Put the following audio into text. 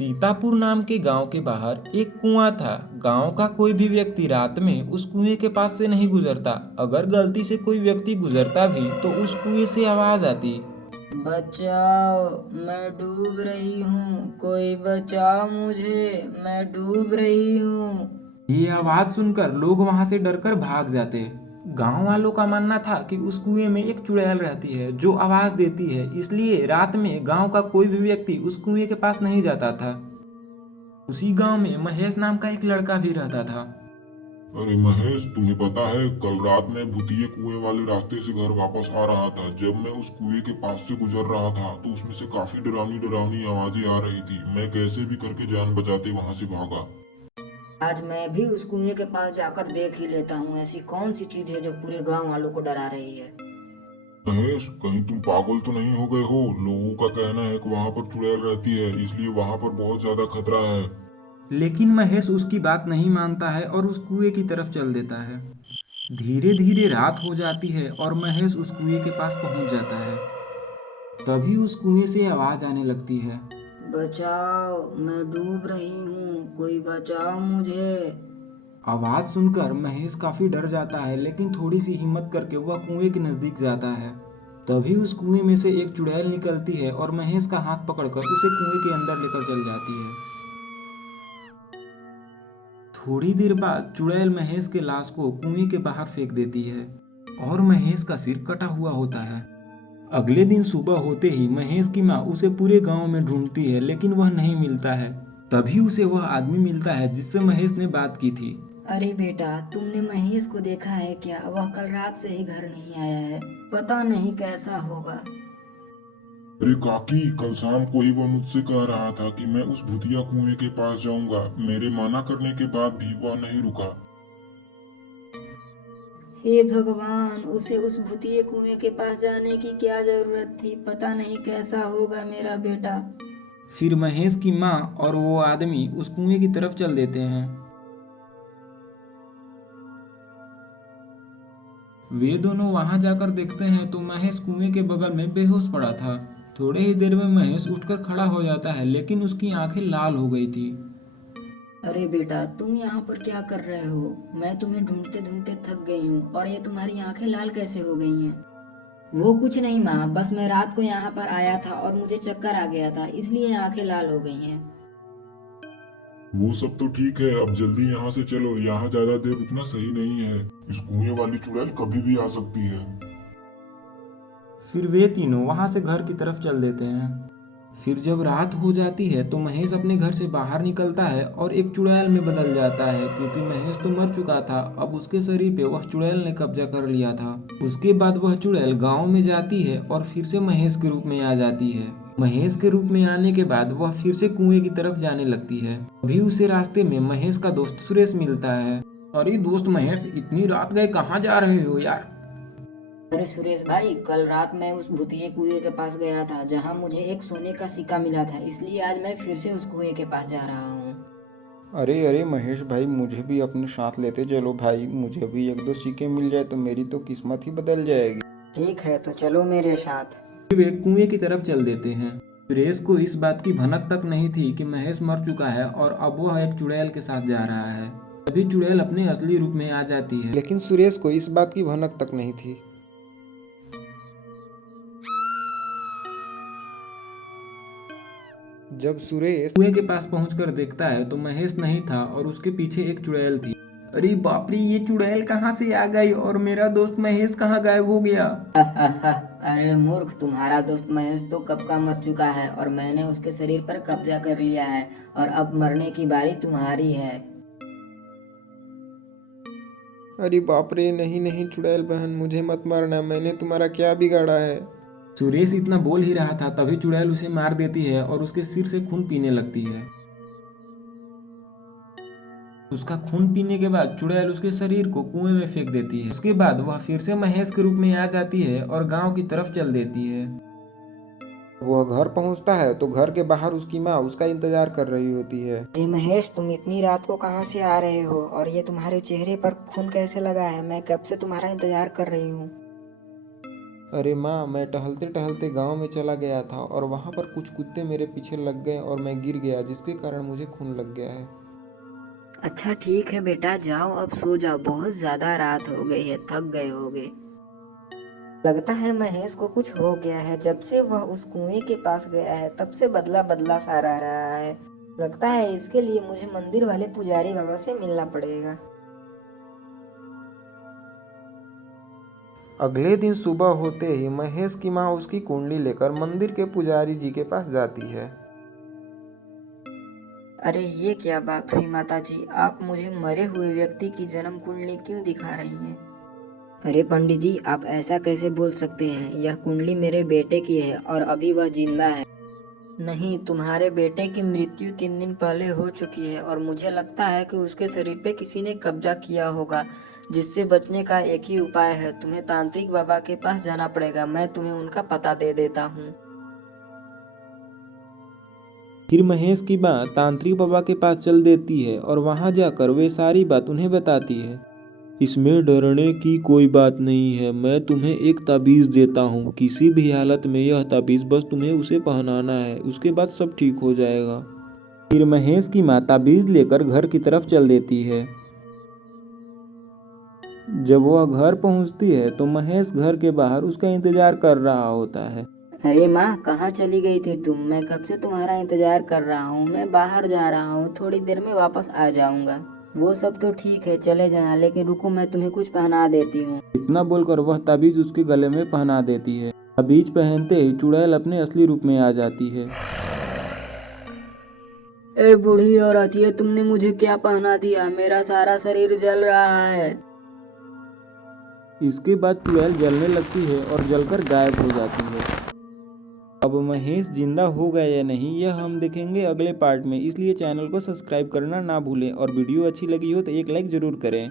सीतापुर नाम के गांव के बाहर एक कुआं था। गांव का कोई भी व्यक्ति रात में उस कुएं के पास से नहीं गुजरता। अगर गलती से कोई व्यक्ति गुजरता भी तो उस कुएं से आवाज आती। बचाओ, मैं डूब रही हूँ, कोई बचाओ मुझे, मैं डूब रही हूँ। ये आवाज सुनकर लोग वहां से डरकर भाग जाते। गांव वालों का मानना था कि उस कुएं में एक चुड़ैल रहती है जो आवाज देती है, इसलिए रात में गांव का कोई भी व्यक्ति उस कुएं के पास नहीं जाता था। उसी गांव में महेश नाम का एक लड़का भी रहता था। अरे महेश, तुम्हें पता है कल रात मैं भूतिये कुएं वाले रास्ते से घर वापस आ रहा था। जब मैं उस कुएं के पास से गुजर रहा था तो उसमें से काफी डरावनी डरावनी आवाजें आ रही थी। मैं कैसे भी करके जान बचाते वहां से भागा। आज मैं भी उस कुएं के पास जाकर देख ही लेता हूँ, ऐसी कौन सी चीज है जो पूरे गांव वालों को डरा रही है। महेश, कहीं तुम पागल तो नहीं हो गए हो? लोगों का कहना है कि वहां पर चुड़ैल रहती है, इसलिए वहां पर बहुत ज्यादा खतरा है। लेकिन महेश उसकी बात नहीं मानता है और उस कुएं की तरफ चल देता है। धीरे धीरे रात हो जाती है और महेश उस कुएं के पास पहुंच जाता है। तभी उस कुएं से आवाज आने लगती है। बचाओ, मैं डूब रही हूँ, कोई बचाओ मुझे। आवाज सुनकर महेश काफी डर जाता है, लेकिन थोड़ी सी हिम्मत करके वह कुएं के नजदीक जाता है। तभी उस कुएं में से एक चुड़ैल निकलती है और महेश का हाथ पकड़कर उसे कुएं के अंदर लेकर चल जाती है। थोड़ी देर बाद चुड़ैल महेश के लाश को कुएं के बाहर फेंक देती है और महेश का सिर कटा हुआ होता है। अगले दिन सुबह होते ही महेश की माँ उसे पूरे गांव में ढूंढती है, लेकिन वह नहीं मिलता है। तभी उसे वह आदमी मिलता है जिससे महेश ने बात की थी। अरे बेटा, तुमने महेश को देखा है क्या? वह कल रात से ही घर नहीं आया है, पता नहीं कैसा होगा। अरे काकी, कल शाम को ही वह मुझसे कह रहा था कि मैं उस भूतिया कुएं के पास जाऊंगा। मेरे मना करने के बाद भी वह नहीं रुका। हे भगवान, उसे उस भूतिये कुएं के पास जाने की क्या जरूरत थी? पता नहीं कैसा होगा मेरा बेटा। फिर महेश की माँ और वो आदमी उस कुएं की तरफ चल देते हैं। वे दोनों वहां जाकर देखते हैं तो महेश कुएं के बगल में बेहोश पड़ा था। थोड़े ही देर में महेश उठकर खड़ा हो जाता है, लेकिन उसकी आंखें लाल हो गई थी। अरे बेटा, तुम यहाँ पर क्या कर रहे हो? मैं तुम्हें ढूंढते ढूंढते थक गई हूँ, और ये तुम्हारी आंखें लाल कैसे हो गई हैं? वो कुछ नहीं माँ, बस मैं रात को यहाँ पर आया था और मुझे चक्कर आ गया था, इसलिए आंखें लाल हो गई हैं। वो सब तो ठीक है, अब जल्दी यहाँ से चलो। यहाँ ज्यादा देर रुकना सही नहीं है। इस कुएं वाली चुड़ैल कभी भी आ सकती है। फिर वे तीनों वहां से घर की तरफ चल देते हैं। फिर जब रात हो जाती है तो महेश अपने घर से बाहर निकलता है और एक चुड़ैल में बदल जाता है, क्योंकि महेश तो मर चुका था। अब उसके शरीर पे वह चुड़ैल ने कब्जा कर लिया था। उसके बाद वह चुड़ैल गांव में जाती है और फिर से महेश के रूप में आ जाती है। महेश के रूप में आने के बाद वह फिर से कुएं की तरफ जाने लगती है। अभी उसे रास्ते में महेश का दोस्त सुरेश मिलता है। अरे दोस्त महेश, इतनी रात गए कहाँ जा रहे हो यार? अरे सुरेश भाई, कल रात मैं उस भूतिये कुएं के पास गया था जहाँ मुझे एक सोने का सिक्का मिला था, इसलिए आज मैं फिर से उस कुएं के पास जा रहा हूँ। अरे अरे महेश भाई, मुझे भी अपने साथ लेते चलो भाई। मुझे भी एक दो सिक्के मिल जाए तो मेरी तो किस्मत ही बदल जाएगी। ठीक है, तो चलो मेरे साथ। फिर वे कुएं की तरफ चल देते हैं। सुरेश को इस बात की भनक तक नहीं थी कि महेश मर चुका है और अब वह एक चुड़ैल के साथ जा रहा है। तभी चुड़ैल अपने असली रूप में आ जाती है। लेकिन सुरेश को इस बात की भनक तक नहीं थी। जब सुरेश कुएं के पास पहुंचकर देखता है तो महेश नहीं था और उसके पीछे एक चुड़ैल थी। अरे बाप रे, ये चुड़ैल कहाँ से आ गई और मेरा दोस्त महेश कहाँ गायब हो गया? अरे मूर्ख, तुम्हारा दोस्त महेश तो कब का मर चुका है और मैंने उसके शरीर पर कब्जा कर लिया है, और अब मरने की बारी तुम्हारी है। अरे बाप रे, नहीं नहीं चुड़ैल बहन, मुझे मत मारना। मैंने तुम्हारा क्या बिगाड़ा है? सुरेश इतना बोल ही रहा था तभी चुड़ैल उसे मार देती है और उसके सिर से खून पीने लगती है। उसका खून पीने के बाद चुड़ैल उसके शरीर को कुएं में फेंक देती है। उसके बाद वह फिर से महेश के रूप में आ जाती है और गांव की तरफ चल देती है। वह घर पहुंचता है तो घर के बाहर उसकी माँ उसका इंतजार कर रही होती है। अरे महेश, तुम इतनी रात को कहाँ से आ रहे हो, और ये तुम्हारे चेहरे पर खून कैसे लगा है? मैं कब से तुम्हारा इंतजार कर रही हूँ। अरे माँ, मैं टहलते टहलते गांव में चला गया था और वहां पर कुछ कुत्ते मेरे पीछे लग गए और मैं गिर गया, जिसके कारण मुझे खून लग गया है। अच्छा ठीक है बेटा, जाओ अब सो जाओ, बहुत ज्यादा रात हो गई है, थक गए होगे। लगता है महेश को कुछ हो गया है। जब से वह उस कुएं के पास गया है तब से बदला बदला सा रह रहा है। लगता है इसके लिए मुझे मंदिर वाले पुजारी बाबा से मिलना पड़ेगा। अगले दिन सुबह होते ही महेश की माँ उसकी कुंडली लेकर मंदिर के पुजारी जी के पास जाती है। अरे ये क्या बात हुई माता जी, आप मुझे मरे हुए व्यक्ति की जन्म कुंडली क्यों दिखा रही हैं? अरे पंडित जी, आप ऐसा कैसे बोल सकते हैं? यह कुंडली मेरे बेटे की है और अभी वह जिंदा है। नहीं, तुम्हारे बेटे की मृत्यु 3 दिन पहले हो चुकी है और मुझे लगता है कि उसके शरीर पे किसी ने कब्जा किया होगा। जिससे बचने का एक ही उपाय है, तुम्हें तांत्रिक बाबा के पास जाना पड़ेगा। मैं तुम्हें उनका पता दे देता हूँ। फिर महेश की माँ तांत्रिक बाबा के पास चल देती है और वहाँ जाकर वे सारी बात उन्हें बताती है। इसमें डरने की कोई बात नहीं है, मैं तुम्हें एक ताबीज़ देता हूँ। किसी भी हालत में यह ताबीज़ बस तुम्हें उसे पहनाना है, उसके बाद सब ठीक हो जाएगा। फिर महेश की माँ ताबीज़ लेकर घर की तरफ चल देती है। जब वह घर पहुँचती है तो महेश घर के बाहर उसका इंतजार कर रहा होता है। अरे माँ, कहाँ चली गई थी तुम? मैं कब से तुम्हारा इंतजार कर रहा हूँ। मैं बाहर जा रहा हूँ, थोड़ी देर में वापस आ जाऊंगा। वो सब तो ठीक है, चले जाना, लेकिन रुको, मैं तुम्हें कुछ पहना देती हूँ। इतना बोलकर वह ताबीज उसके गले में पहना देती है। ताबीज पहनते ही चुड़ैल अपने असली रूप में आ जाती है। ए बूढ़ी औरत, ये तुमने मुझे क्या पहना दिया? मेरा सारा शरीर जल रहा है। इसके बाद चुड़ैल जलने लगती है और जलकर गायब हो जाती है। अब महेश जिंदा हो गया या नहीं, यह हम देखेंगे अगले पार्ट में, इसलिए चैनल को सब्सक्राइब करना ना भूलें और वीडियो अच्छी लगी हो तो एक लाइक ज़रूर करें।